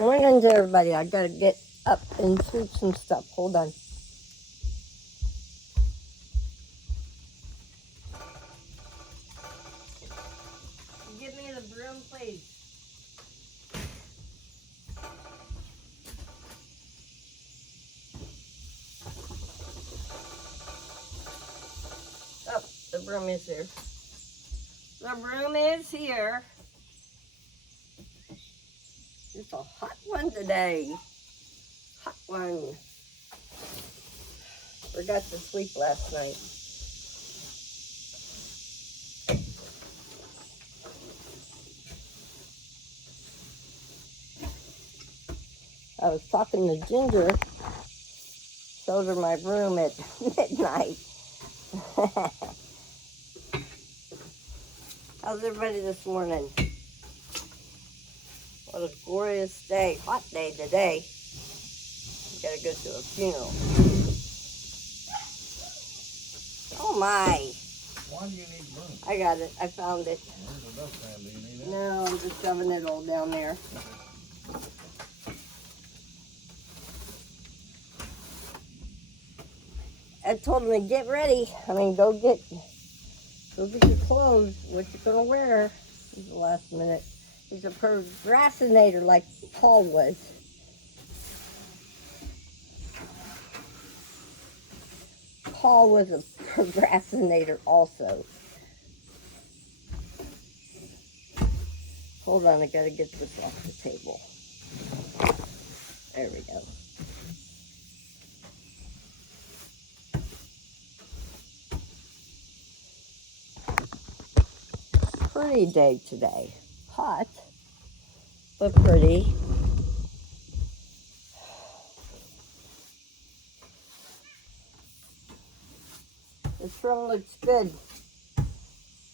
Morning to everybody. I gotta get up and sweep some stuff. Hold on. Give me the broom, please. Oh, the broom is here. The broom is here. It's a hot one today. Hot one. Forgot to sleep last night. I was talking to Ginger. Showed her my broom at midnight. How's everybody this morning? What a glorious day. Hot day today. Gotta go to a funeral. Oh my. Why do you need broom? I got it. I found it. Where's the dustpan? Do you need it? No, I'm just shoving it all down there. I told him to get ready. Go get your clothes. What you gonna wear? He's the last minute. He's a procrastinator like Paul was. Paul was a procrastinator also. Hold on, I gotta get this off the table. There we go. Pretty day today. Hot, but pretty. The trim looks good.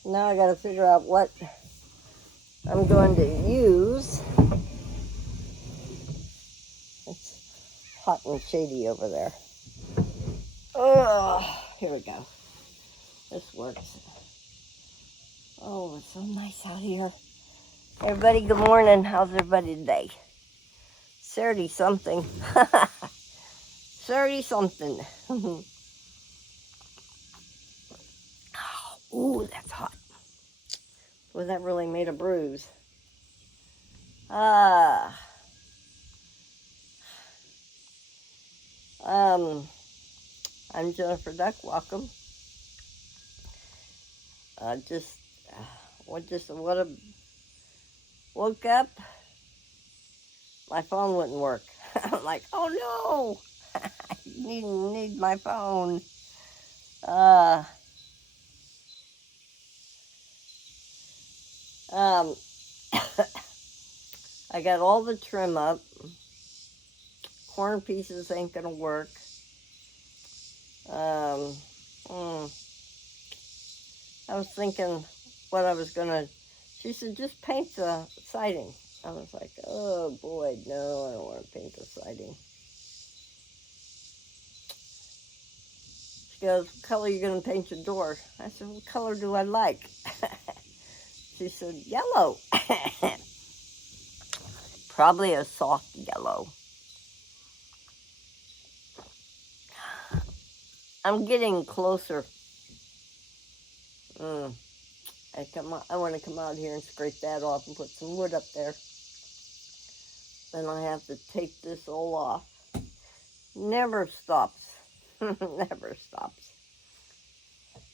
Now I gotta figure out what I'm going to use. It's hot and shady over there. Oh, here we go. This works. Oh, it's so nice out here. Everybody, good morning. How's everybody today? Saturday something. Saturday something. Ooh, that's hot. Well, that really made a bruise. I'm Jennifer Duck. Welcome. Woke up. My phone wouldn't work. I'm like, oh no, I need my phone. I got all the trim up. Corn pieces ain't gonna work. I was thinking what I was gonna. She said, just paint the siding. I was like, oh boy, no, I don't want to paint the siding. She goes, what color are you going to paint your door? I said, what color do I like? She said, yellow. Probably a soft yellow. I'm getting closer. I want to come out here and scrape that off and put some wood up there. Then I have to take this all off. Never stops. Never stops.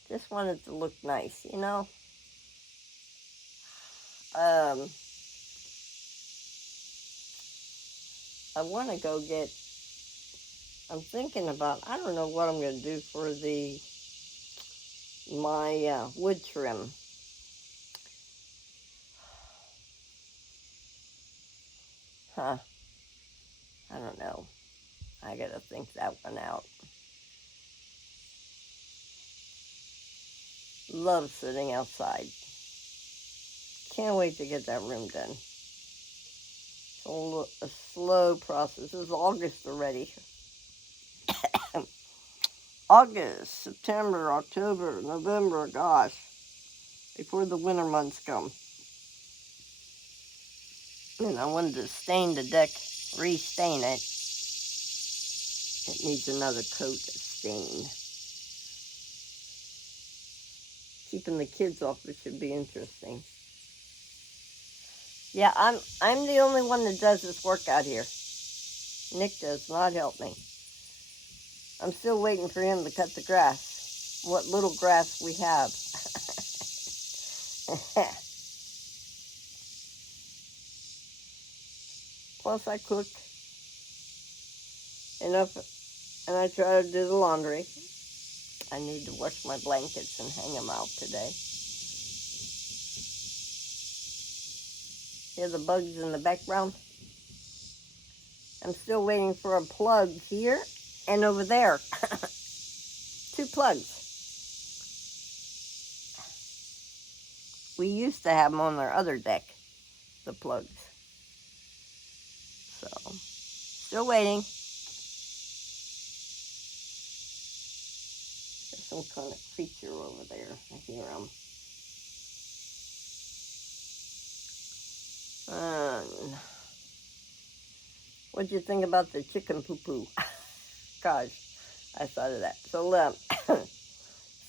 Just want it to look nice, you know? I want to go get, I'm thinking about, I don't know what I'm going to do for my wood trim. I don't know. I got to think that one out. Love sitting outside. Can't wait to get that room done. It's a slow process. This is August already. August, September, October, November, gosh. Before the winter months come. And I wanted to stain the deck, re-stain it. It needs another coat of stain. Keeping the kids off it should be interesting. Yeah, I'm the only one that does this work out here. Nick does not help me. I'm still waiting for him to cut the grass. What little grass we have. Plus I cook enough and I try to do the laundry. I need to wash my blankets and hang them out today. Hear the bugs in the background? I'm still waiting for a plug here and over there. 2 plugs. We used to have them on our other deck, the plugs. So, still waiting. There's some kind of creature over there. I hear him. What'd you think about the chicken poo-poo? Gosh, I thought of that. So,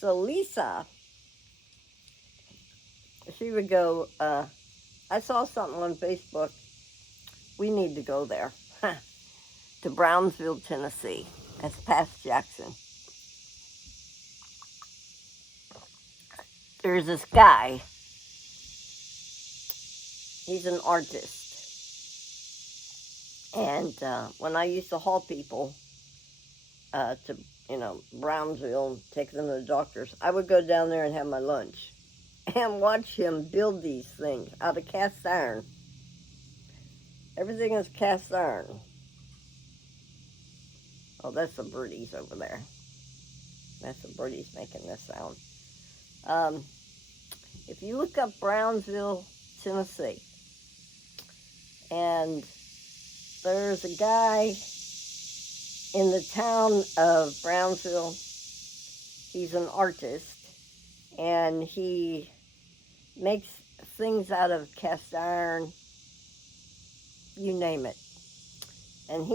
so Lisa, she would go, I saw something on Facebook. We need to go there. To Brownsville, Tennessee. That's past Jackson. There's this guy. He's an artist. And when I used to haul people to, Brownsville, take them to the doctors, I would go down there and have my lunch and watch him build these things out of cast iron. Everything is cast iron. Oh, that's the birdies over there. That's the birdies making this sound. If you look up Brownsville, Tennessee, and there's a guy in the town of Brownsville. He's an artist, and he makes things out of cast iron, you name it. And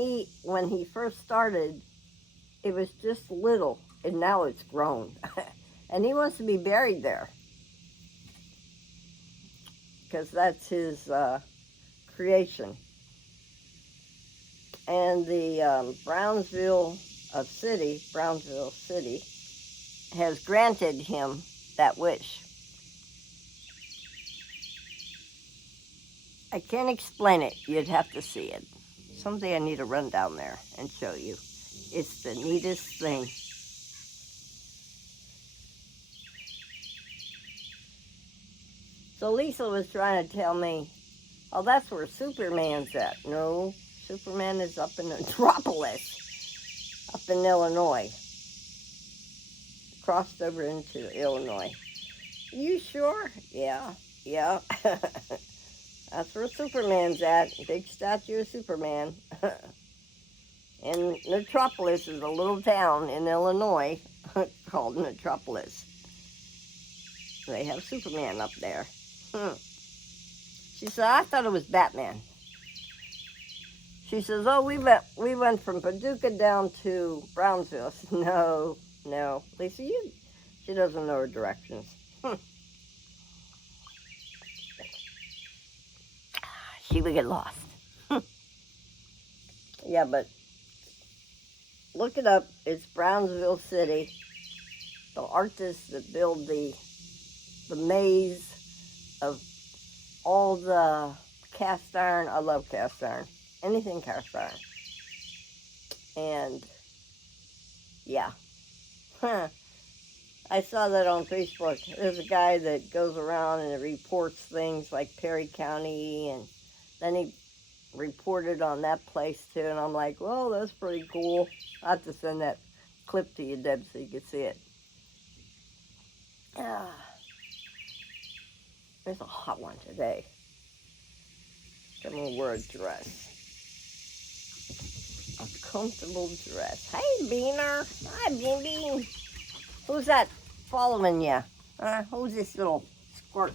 when he first started, it was just little, and now it's grown. And he wants to be buried there, because that's his creation. And the Brownsville City has granted him that wish. I can't explain it. You'd have to see it. Someday I need to run down there and show you. It's the neatest thing. So Lisa was trying to tell me, oh, that's where Superman's at. No, Superman is up in Metropolis, up in Illinois. Crossed over into Illinois. You sure? Yeah. That's where Superman's at. Big statue of Superman. And Metropolis is a little town in Illinois called Metropolis. They have Superman up there. She said, I thought it was Batman. She says, oh, we went from Paducah down to Brownsville. I said, no. Lisa, she doesn't know her directions. She would get lost. Yeah, but look it up. It's Brownsville City. The artists that build the maze of all the cast iron. I love cast iron. Anything cast iron. And, yeah. I saw that on Facebook. There's a guy that goes around and reports things like Perry County, and then he reported on that place too, and I'm like, well, that's pretty cool. I'll have to send that clip to you, Deb, so you can see it. There's a hot one today. I'm gonna wear a dress. A comfortable dress. Hey, Beaner. Hi, Bean Bean. Who's that following you? Who's this little squirt?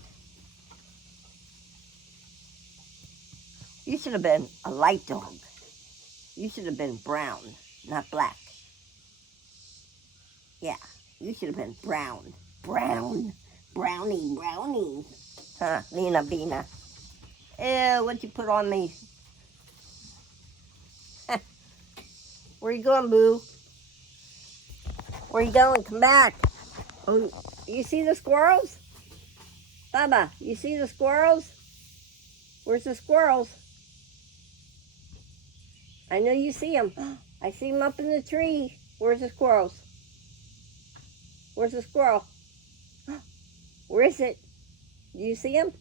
You should have been a light dog. You should have been brown, not black. Yeah, you should have been brown. Brown. Brownie, brownie. Huh, Lena Bina. Ew, what you put on me? Where you going, boo? Where you going? Come back. Oh, you see the squirrels? Baba, you see the squirrels? Where's the squirrels? I know you see them. I see them up in the tree. Where's the squirrels? Where's the squirrel? Where is it? Do you see him?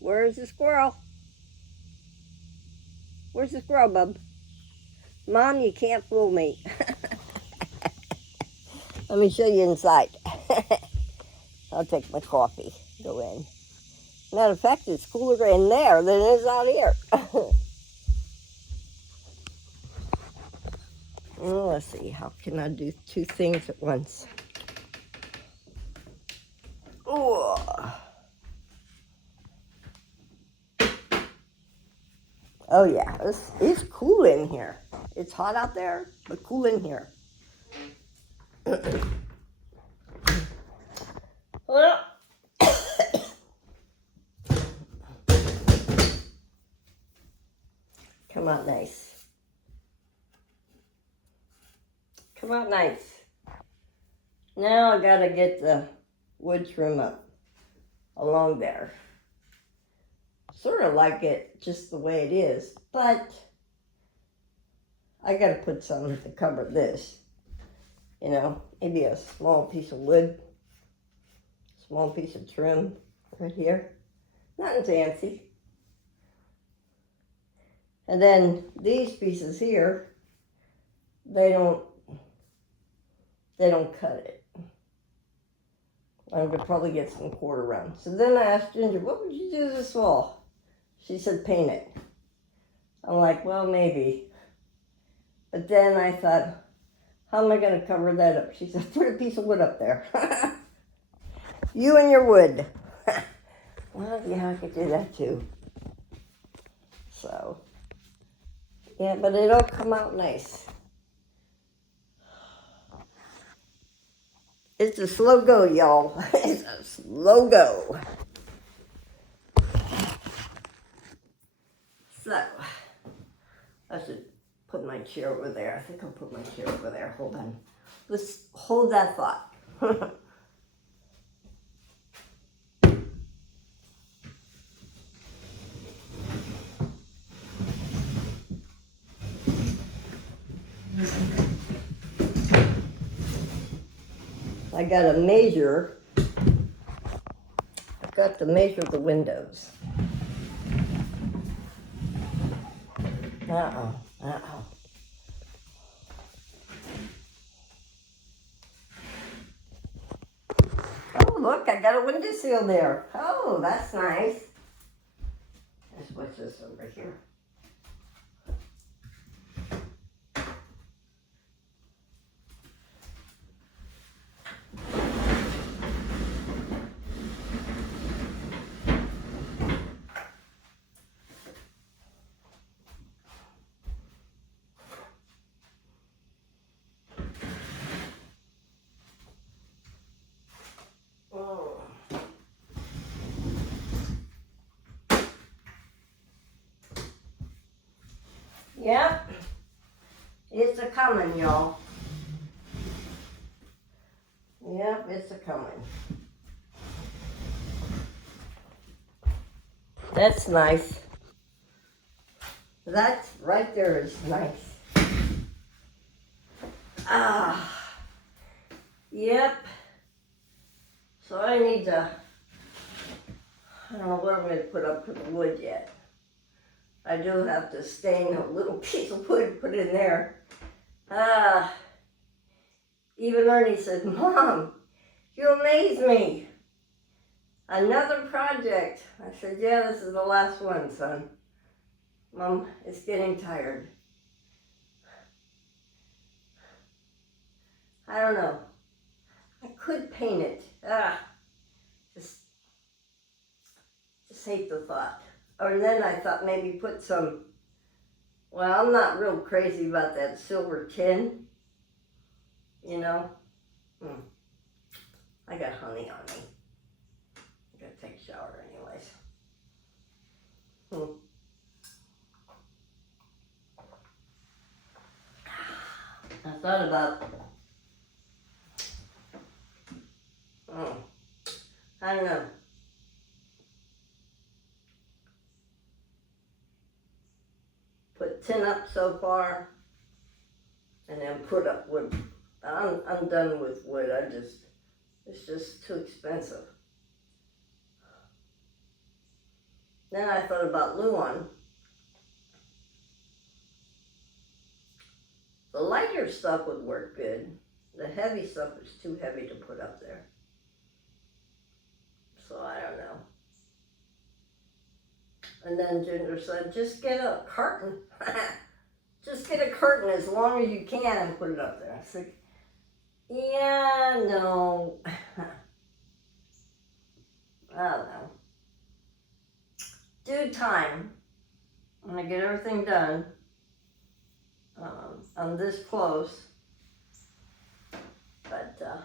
Where's the squirrel? Where's the squirrel, bub? Mom, you can't fool me. Let me show you inside. I'll take my coffee. Go in. Matter of fact, it's cooler in there than it is out here. Well, let's see. How can I do two things at once? Ooh. Oh yeah, it's cool in here. It's hot out there, but cool in here. Well, come out nice. Come out nice. Now I gotta get the wood trim up along there. Sort of like it just the way it is, but I gotta put something to cover this. You know, maybe a small piece of wood, small piece of trim right here. Nothing fancy. And then these pieces here, they don't cut it. I'm gonna probably get some quarter round. So then I asked Ginger, what would you do this fall? She said, paint it. I'm like, well, maybe. But then I thought, how am I going to cover that up? She said, put a piece of wood up there. You and your wood. Well, yeah, I could do that too. So, yeah, but it'll come out nice. It's a slow go, y'all. It's a slow go. So, I should put my chair over there. I think I'll put my chair over there. Hold on. Let's hold that thought. I got to measure. I've got to measure the windows. Uh-oh. Oh, look, I got a windowsill there. Oh, that's nice. Let's put this over here. Yep, it's a coming, y'all. Yep, it's a coming. That's nice. That right there is nice. Ah, yep. So I need to, I don't know what I'm going to put up for the wood yet. I do have to stain a little piece of wood, put in there. Even Ernie said, Mom, you amaze me. Another project. I said, yeah, this is the last one, son. Mom, it's getting tired. I don't know. I could paint it. Just hate the thought Or then I thought maybe put some, well, I'm not real crazy about that silver tin, you know. I got honey on me. I gotta take a shower anyways. I thought about, I don't know. Put tin up so far, and then put up wood. I'm done with wood. It's just too expensive. Then I thought about Luan. The lighter stuff would work good. The heavy stuff is too heavy to put up there. So I don't know. And then Ginger said, just get a curtain. Just get a curtain as long as you can and put it up there. I said, yeah, no. I don't know. Due time, when I get everything done, I'm this close, but I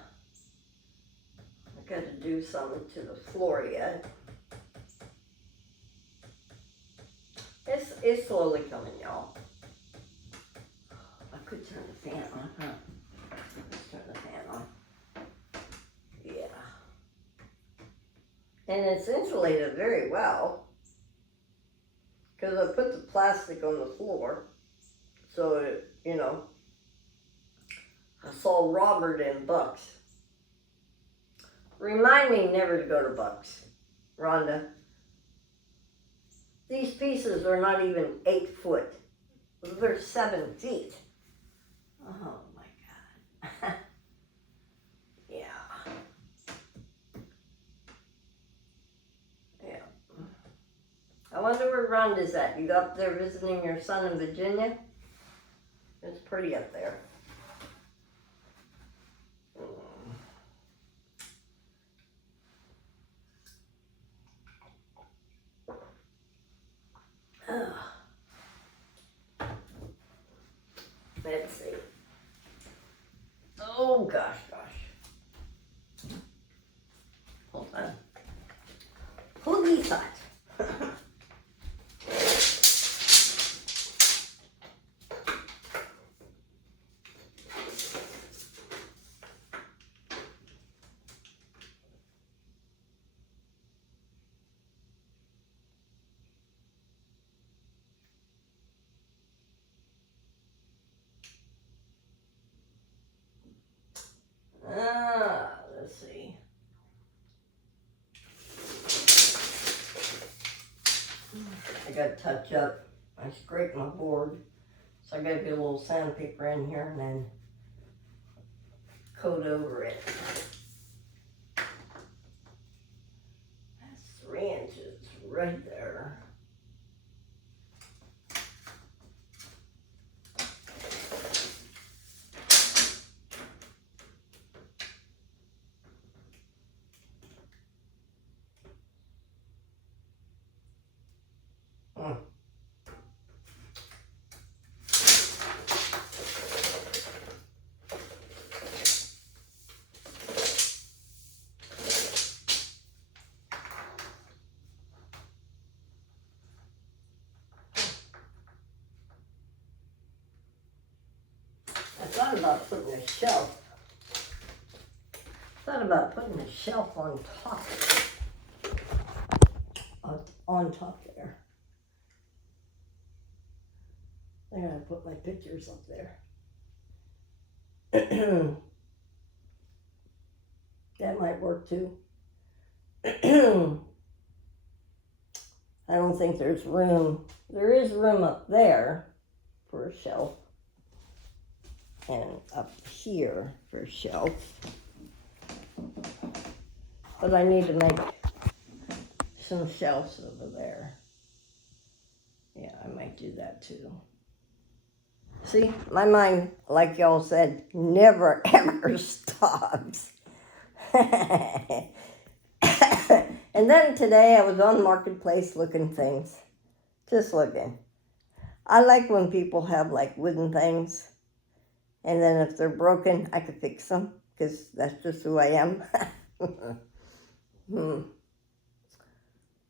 got to do something to the floor yet. It's slowly coming, y'all. I could turn the fan on, huh? Let's turn the fan on. Yeah. And it's insulated very well, because I put the plastic on the floor, so it, you know, I saw Robert in Bucks. Remind me never to go to Bucks, Rhonda. These pieces are not even 8 foot. They're 7 feet. Oh my God. Yeah. Yeah. I wonder where Rhonda's at. You up there visiting your son in Virginia? It's pretty up there. Let's see. Oh gosh. Hold on. Who needs that? Let's see. I gotta touch up. I scraped my board, so I gotta get a little sandpaper in here and then coat over it. That's 3 inches right there. I thought about putting a shelf. On top. On top there. I gotta put my pictures up there. That might work too. I don't think there's room. There is room up there for a shelf. And up here for a shelf. But I need to make some shelves over there. Yeah, I might do that too. See, my mind, like y'all said, never ever stops. And then today I was on Marketplace looking things. Just looking. I like when people have like wooden things, and then if they're broken, I can fix them, because that's just who I am.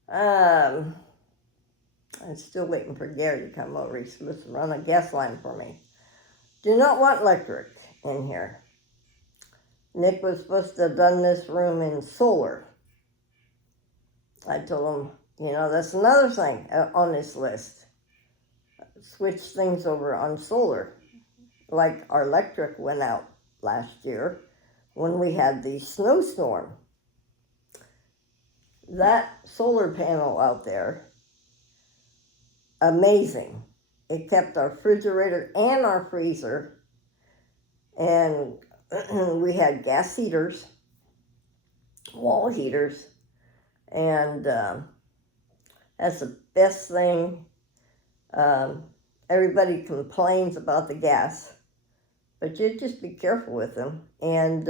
I'm still waiting for Gary to come over. He's supposed to run a gas line for me. Do not want electric in here. Nick was supposed to have done this room in solar. I told him, that's another thing on this list. Switch things over on solar. Like our electric went out last year when we had the snowstorm. That solar panel out there, amazing. It kept our refrigerator and our freezer, and we had gas heaters, wall heaters, and that's the best thing. Everybody complains about the gas, but you just be careful with them, and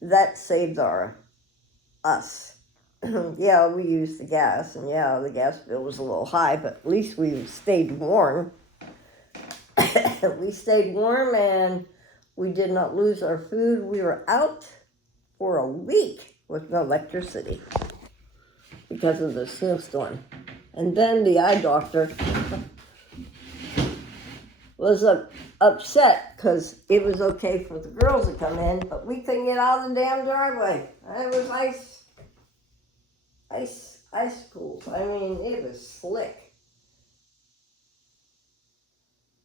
that saved us. Yeah, we used the gas, and yeah, the gas bill was a little high, but at least we stayed warm. We stayed warm, and we did not lose our food. We were out for a week with no electricity because of the snowstorm. And then the eye doctor was upset because it was okay for the girls to come in, but we couldn't get out of the damn driveway. It was icicles. I mean, it was slick.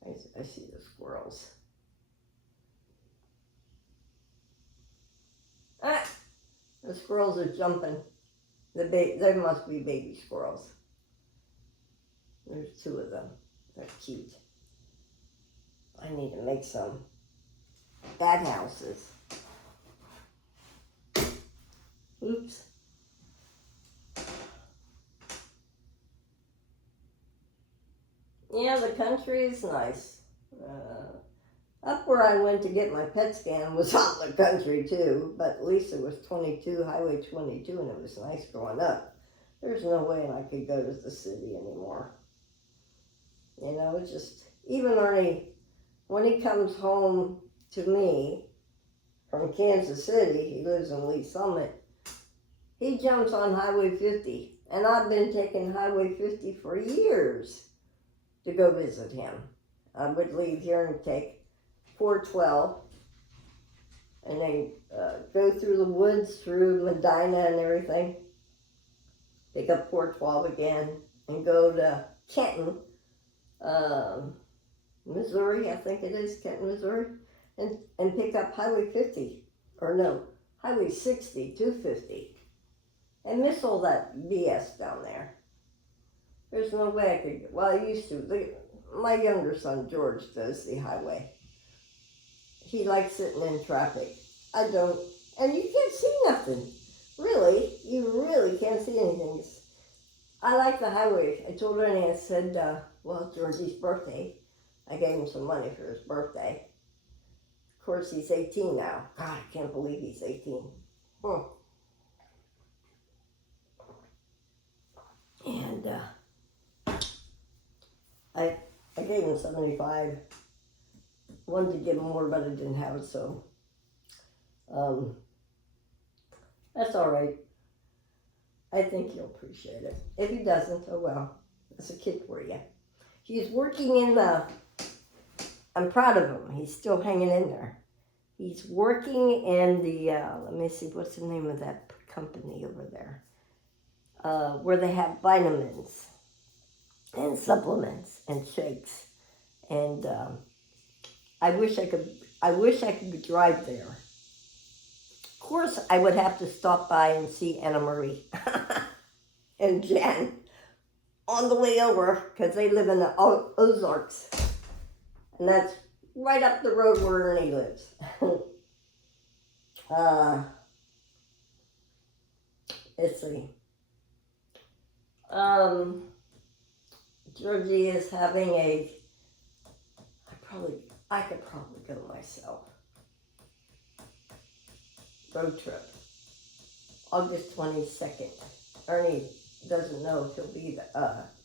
I see the squirrels. The squirrels are jumping. There must be baby squirrels. There's 2 of them. They're cute. I need to make some bat houses. Oops. Yeah, the country is nice. Up where I went to get my PET scan was out in the country too, but at least it was Highway 22, and it was nice going up. There's no way I could go to the city anymore. It's just, even Ernie, when he comes home to me from Kansas City, he lives in Lee Summit, he jumps on Highway 50, and I've been taking Highway 50 for years to go visit him. I would leave here and take 412, and then go through the woods, through Medina and everything, pick up 412 again, and go to Kenton, Missouri, I think it is, Kenton, Missouri, and pick up Highway 50, Highway 60, 250, and miss all that BS down there. There's no way I could, well, I used to. My younger son, George, does the highway. He likes sitting in traffic. I don't, and you can't see nothing. Really, you really can't see anything. I like the highway. I told Ernie, I said, Georgie's birthday, I gave him some money for his birthday. Of course, he's 18 now. God, I can't believe he's 18. And I gave him 75. Wanted to give him more, but I didn't have it, so that's all right. I think he'll appreciate it. If he doesn't, oh well. That's a kid for you. He's working in I'm proud of him. He's still hanging in there. He's working in the, let me see, what's the name of that company over there? Where they have vitamins and supplements and shakes. And I wish I could drive there. Of course, I would have to stop by and see Anna Marie and Jen on the way over, because they live in the Ozarks. And that's right up the road where Ernie lives. Let's see. Georgie is having I could probably go myself. Road trip. August 22nd. Ernie doesn't know if he'll be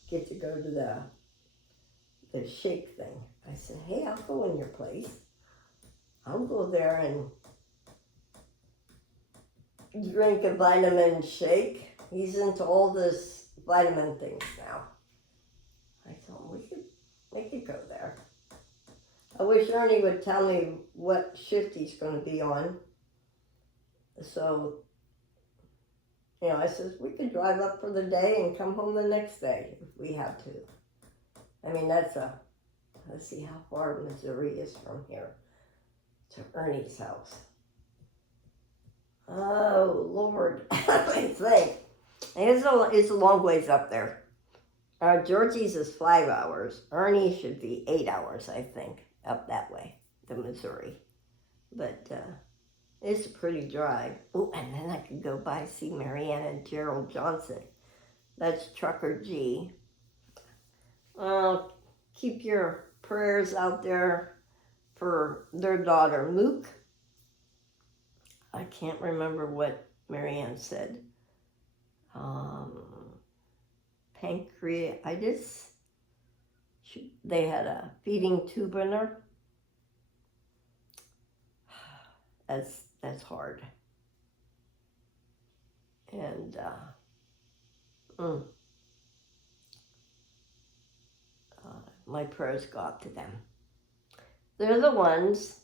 get to go to the shake thing. I said, hey, I'll go in your place. I'll go there and drink a vitamin shake. He's into all this vitamin things now. I thought we could go there. I wish Ernie would tell me what shift he's going to be on. So, I says we could drive up for the day and come home the next day if we had to. I mean, let's see how far Missouri is from here to Ernie's house. Oh, Lord. Let me think. It's a long ways up there. Georgie's is 5 hours. Ernie should be 8 hours, I think, up that way to Missouri. But it's a pretty drive. Oh, and then I could go by see Marianne and Gerald Johnson. That's Trucker G. Keep your prayers out there for their daughter, Mook. I can't remember what Marianne said. Pancreatitis. They had a feeding tube in her. That's hard. And my prayers go out to them. They're the ones,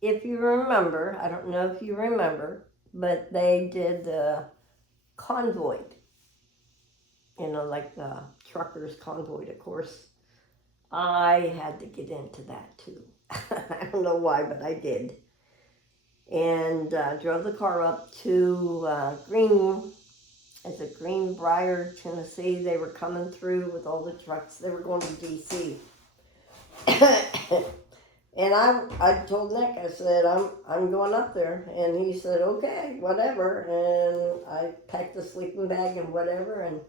if you remember, I don't know if you remember, but they did the convoy. Like the truckers convoy, of course. I had to get into that too. I don't know why, but I did. And drove the car up to Greenbrier, Tennessee. They were coming through with all the trucks. They were going to D.C. And I told Nick, I said, I'm going up there. And he said, okay, whatever. And I packed the sleeping bag and whatever and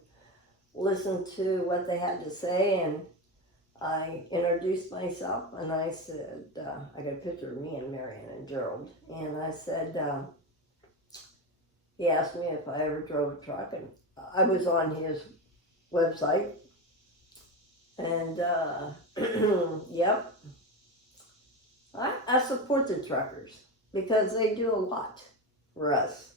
listened to what they had to say. And I introduced myself and I said, I got a picture of me and Marianne and Gerald. And I said, he asked me if I ever drove a truck. And I was on his website. And, yep. I support the truckers because they do a lot for us.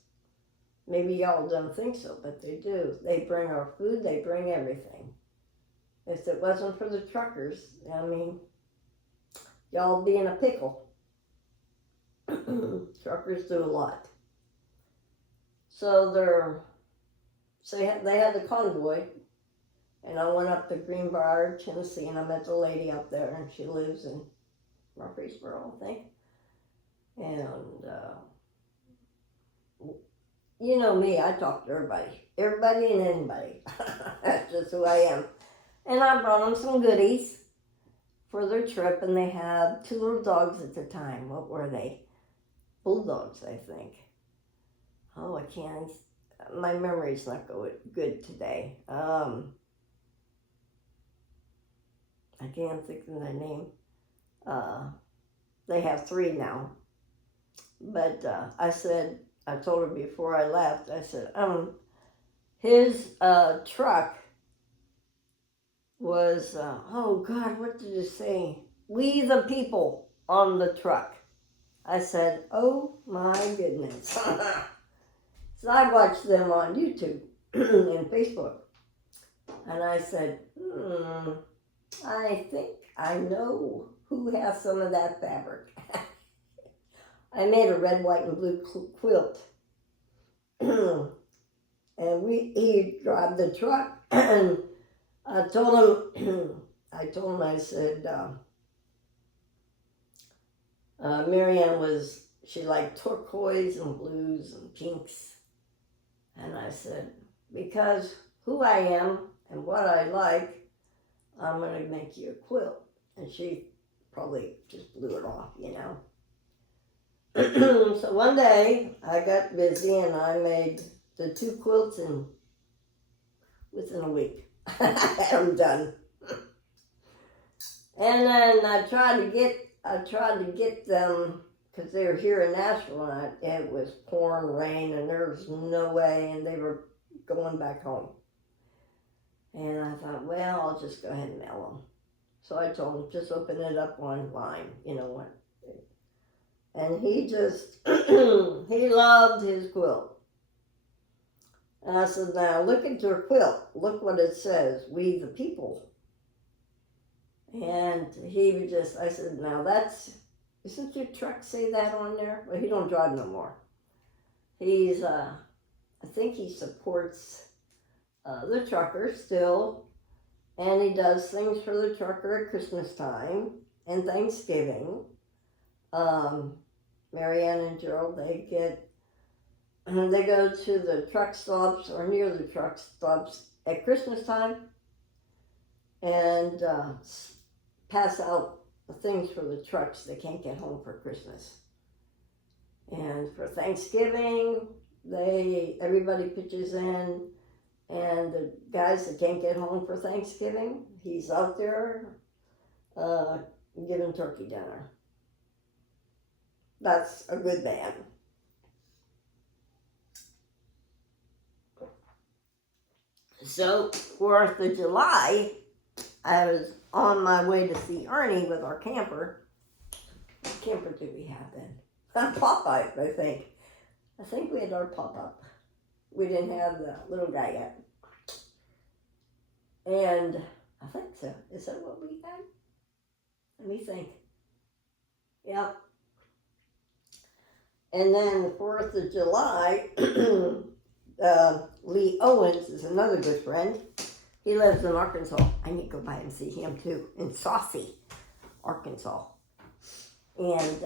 Maybe y'all don't think so, but they do. They bring our food, they bring everything. If it wasn't for the truckers, I mean, y'all be in a pickle. Truckers do a lot. So they had the convoy, and I went up to Greenbrier, Tennessee, and I met the lady up there, and she lives in Murfreesboro, I think. And you know me, I talk to everybody and anybody. That's just who I am. And I brought them some goodies for their trip, and they had 2 little dogs at the time. What were they? Bulldogs, I think. Oh, I can't. My memory's not good today. I can't think of their name. They have 3 now. But I told her before I left, I said, his truck was, oh God, what did it say? We the people on the truck. I said, oh my goodness. So I watched them on YouTube and Facebook. And I said, I think I know who has some of that fabric. I made a red, white, and blue quilt. And he drive the truck, and I told him, I said, Marianne she liked turquoise and blues and pinks. And I said, because who I am and what I like, I'm going to make you a quilt. And she probably just blew it off, So one day I got busy and I made the 2 quilts within a week. I had them done. And then I tried to get them because they were here in Nashville and it was pouring rain and there was no way, and they were going back home. And I thought, well, I'll just go ahead and mail them. So I told him, just open it up online, you know what. And he just, he loved his quilt. And I said, now look at your quilt. Look what it says, we the people. And he would just, I said, now that's, isn't your truck say that on there? Well, he don't drive no more. He's, I think he supports the trucker still. And he does things for the trucker at Christmas time and Thanksgiving. Marianne and Gerald, they go to the truck stops or near the truck stops at Christmas time and pass out the things for the trucks that can't get home for Christmas. And for Thanksgiving, everybody pitches in, and the guys that can't get home for Thanksgiving, he's out there giving turkey dinner. That's a good man. So, 4th of July, I was on my way to see Ernie with our camper. What camper did we have then? Pop-up, I think. I think we had our pop-up. We didn't have the little guy yet. And I think so. Is that what we had? Let me think. Yep. And then the 4th of July, Lee Owens is another good friend. He lives in Arkansas. I need to go by and see him too, in Saucy, Arkansas. And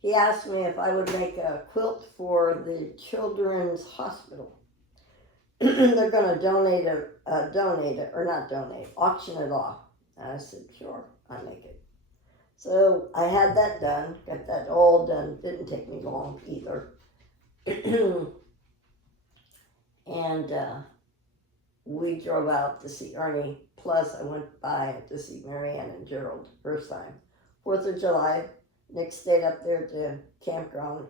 he asked me if I would make a quilt for the Children's Hospital. They're going to auction it off. And I said, sure, I'll make it. So I had that done, got that all done. Didn't take me long either. And we drove out to see Ernie. Plus, I went by to see Marianne and Gerald first time. 4th of July, Nick stayed up there at the campground.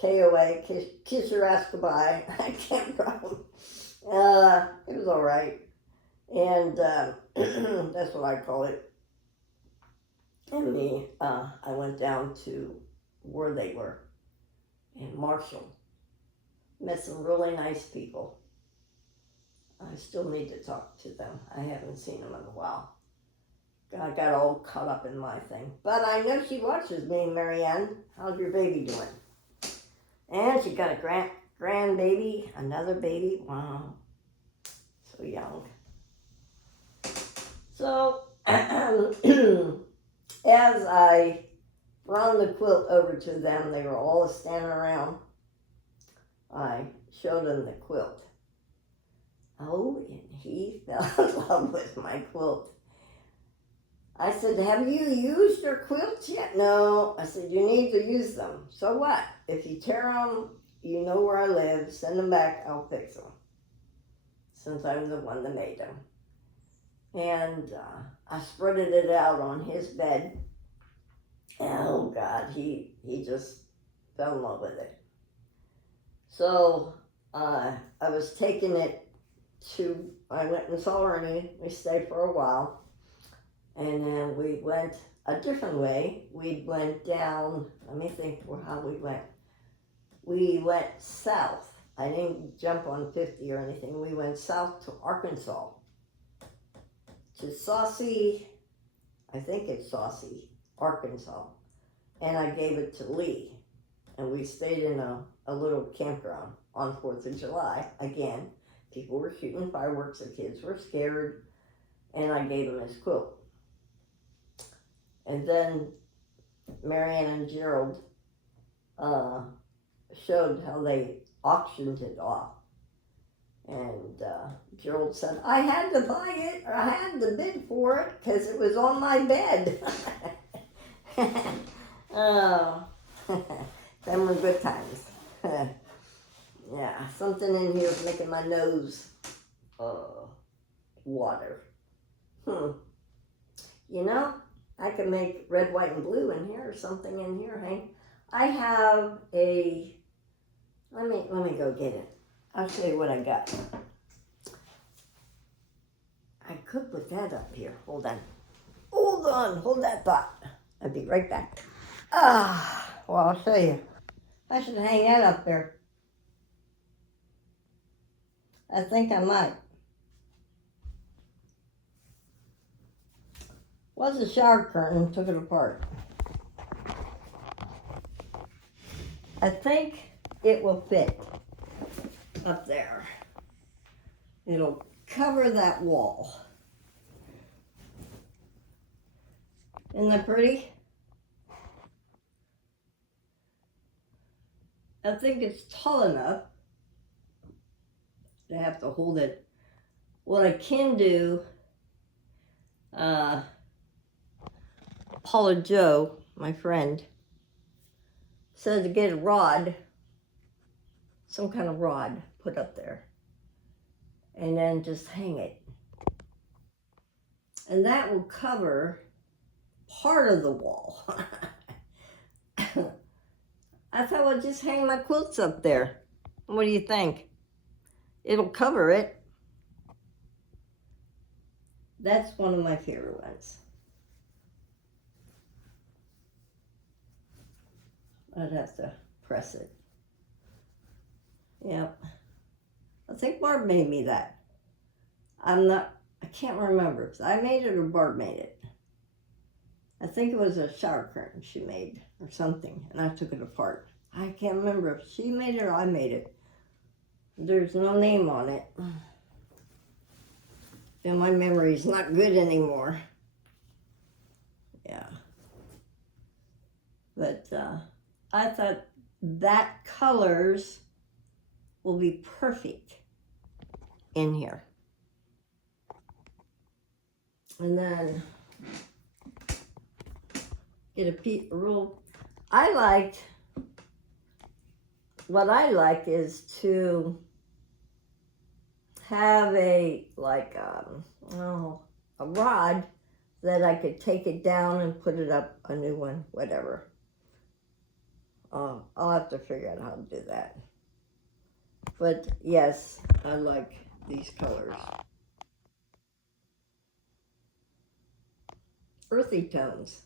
KOA, kiss your ass goodbye, campground. It was all right. And that's what I call it. And I went down to where they were in Marshall. Met some really nice people. I still need to talk to them. I haven't seen them in a while. I got all caught up in my thing. But I know she watches me, Marianne. How's your baby doing? And she got a grandbaby, another baby. Wow. So young. So, as I brought the quilt over to them, they were all standing around. I showed them the quilt. Oh, and he fell in love with my quilt. I said, have you used your quilts yet? No. I said, you need to use them. So what? If you tear them, you know where I live. Send them back. I'll fix them. Since I'm the one that made them. And I spreaded it out on his bed. Oh, God, he just fell in love with it. So I was taking it I went and saw Ernie. We stayed for a while. And then we went a different way. We went down, let me think how we went. We went south. I didn't jump on 50 or anything. We went south to Arkansas. To Saucy, I think it's Saucy, Arkansas. And I gave it to Lee. And we stayed in a little campground on 4th of July. Again, people were shooting fireworks. The kids were scared. And I gave him his quilt. And then Marianne and Gerald showed how they auctioned it off. And Gerald said, I had to buy it, or I had to bid for it, because it was on my bed. Oh, them were good times. Yeah, something in here is making my nose water. You know, I could make red, white, and blue in here, or something in here, hey? I have a, let me go get it. I'll show you what I got. I could put that up here. Hold on. Hold that thought. I'll be right back. Well, I'll show you. I should hang that up there. I think I might. Was a shower curtain, took it apart. I think it will fit up there. It'll cover that wall. Isn't that pretty? I think it's tall enough to have to hold it. What I can do, Paula Joe, my friend, said to get a rod, some kind of rod, put up there, and then just hang it. And that will cover part of the wall. I thought, well, just hang my quilts up there. What do you think? It'll cover it. That's one of my favorite ones. I'd have to press it. Yep. I think Barb made me that. I can't remember. I made it or Barb made it. I think it was a shower curtain she made or something, and I took it apart. I can't remember if she made it or I made it. There's no name on it. And my memory's not good anymore. Yeah. But I thought that colors will be perfect in here. And then get a real, what I like is to have a rod that I could take it down and put it up, a new one, whatever. I'll have to figure out how to do that. But yes, I like these colors. Earthy tones.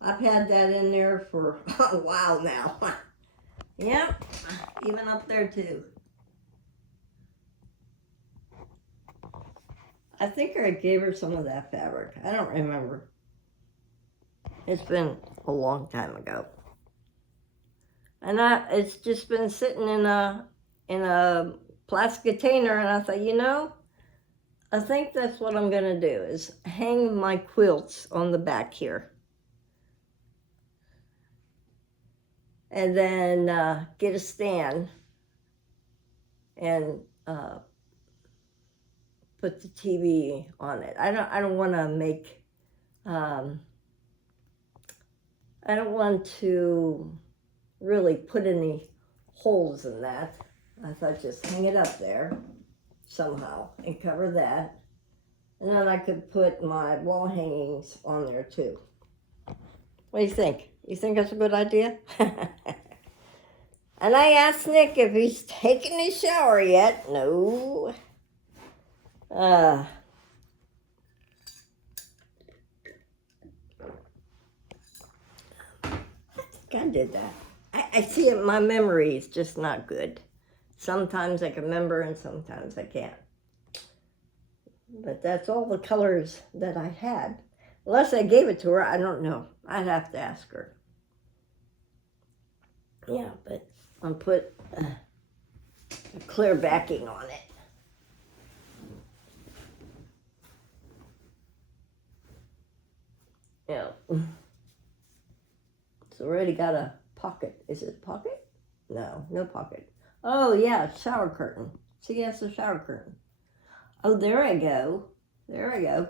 I've had that in there for a while now. Yep, even up there too. I think I gave her some of that fabric. I don't remember. It's been a long time ago. And it's just been sitting in a plastic container, and I thought, I think that's what I'm gonna do, is hang my quilts on the back here. And then get a stand and put the TV on it. I don't want to make. I don't want to really put any holes in that. I thought just hang it up there somehow and cover that. And then I could put my wall hangings on there too. What do you think? You think that's a good idea? And I asked Nick if he's taken his shower yet. No. I think I did that. I see it, my memory is just not good. Sometimes I can remember and sometimes I can't. But that's all the colors that I had. Unless I gave it to her, I don't know. I'd have to ask her. Yeah, but I'll put a clear backing on it. Yeah. It's already got a pocket. Is it pocket? No, no pocket. Oh, yeah, shower curtain. See, that's a shower curtain. Oh, there I go. There I go.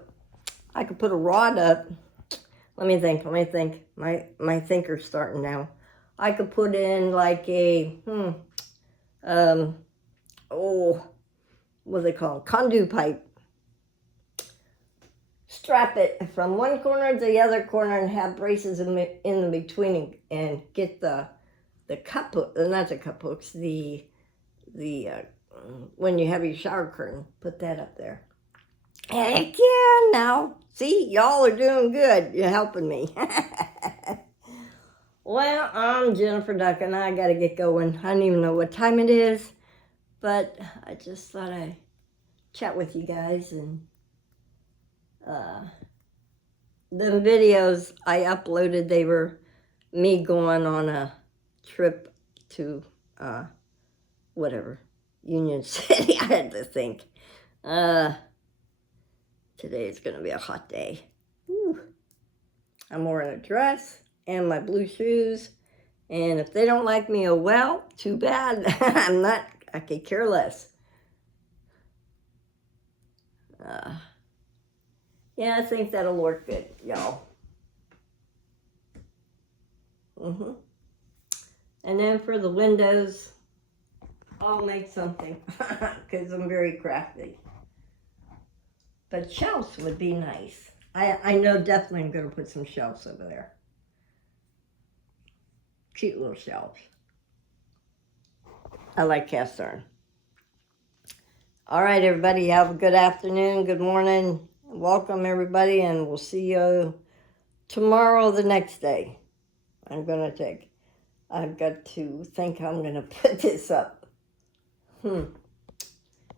I could put a rod up. Let me think. My thinker's starting now. I could put in like a, what do they call it? Conduit pipe. Strap it from one corner to the other corner and have braces in the between and get the cup hook, not the cup hooks, the when you have your shower curtain, put that up there. Heck yeah, now. See, y'all are doing good. You're helping me. Well, I'm Jennifer Duck, and I got to get going. I don't even know what time it is, but I just thought I'd chat with you guys. And the videos I uploaded, they were me going on a trip to whatever, Union City. I had to think. Today is going to be a hot day. Whew. I'm wearing a dress and my blue shoes. And if they don't like me, oh well, too bad. I could care less. Yeah, I think that'll work good, y'all. And then for the windows, I'll make something because I'm very crafty. But shelves would be nice. I know definitely I'm going to put some shelves over there. Cute little shelves. I like cast iron. All right, everybody, have a good afternoon, good morning. Welcome, everybody, and we'll see you tomorrow the next day. I've got to think how I'm going to put this up.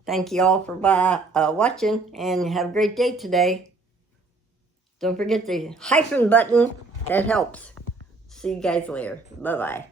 Thank you all for watching, and have a great day today. Don't forget the hyphen button. That helps. See you guys later. Bye-bye.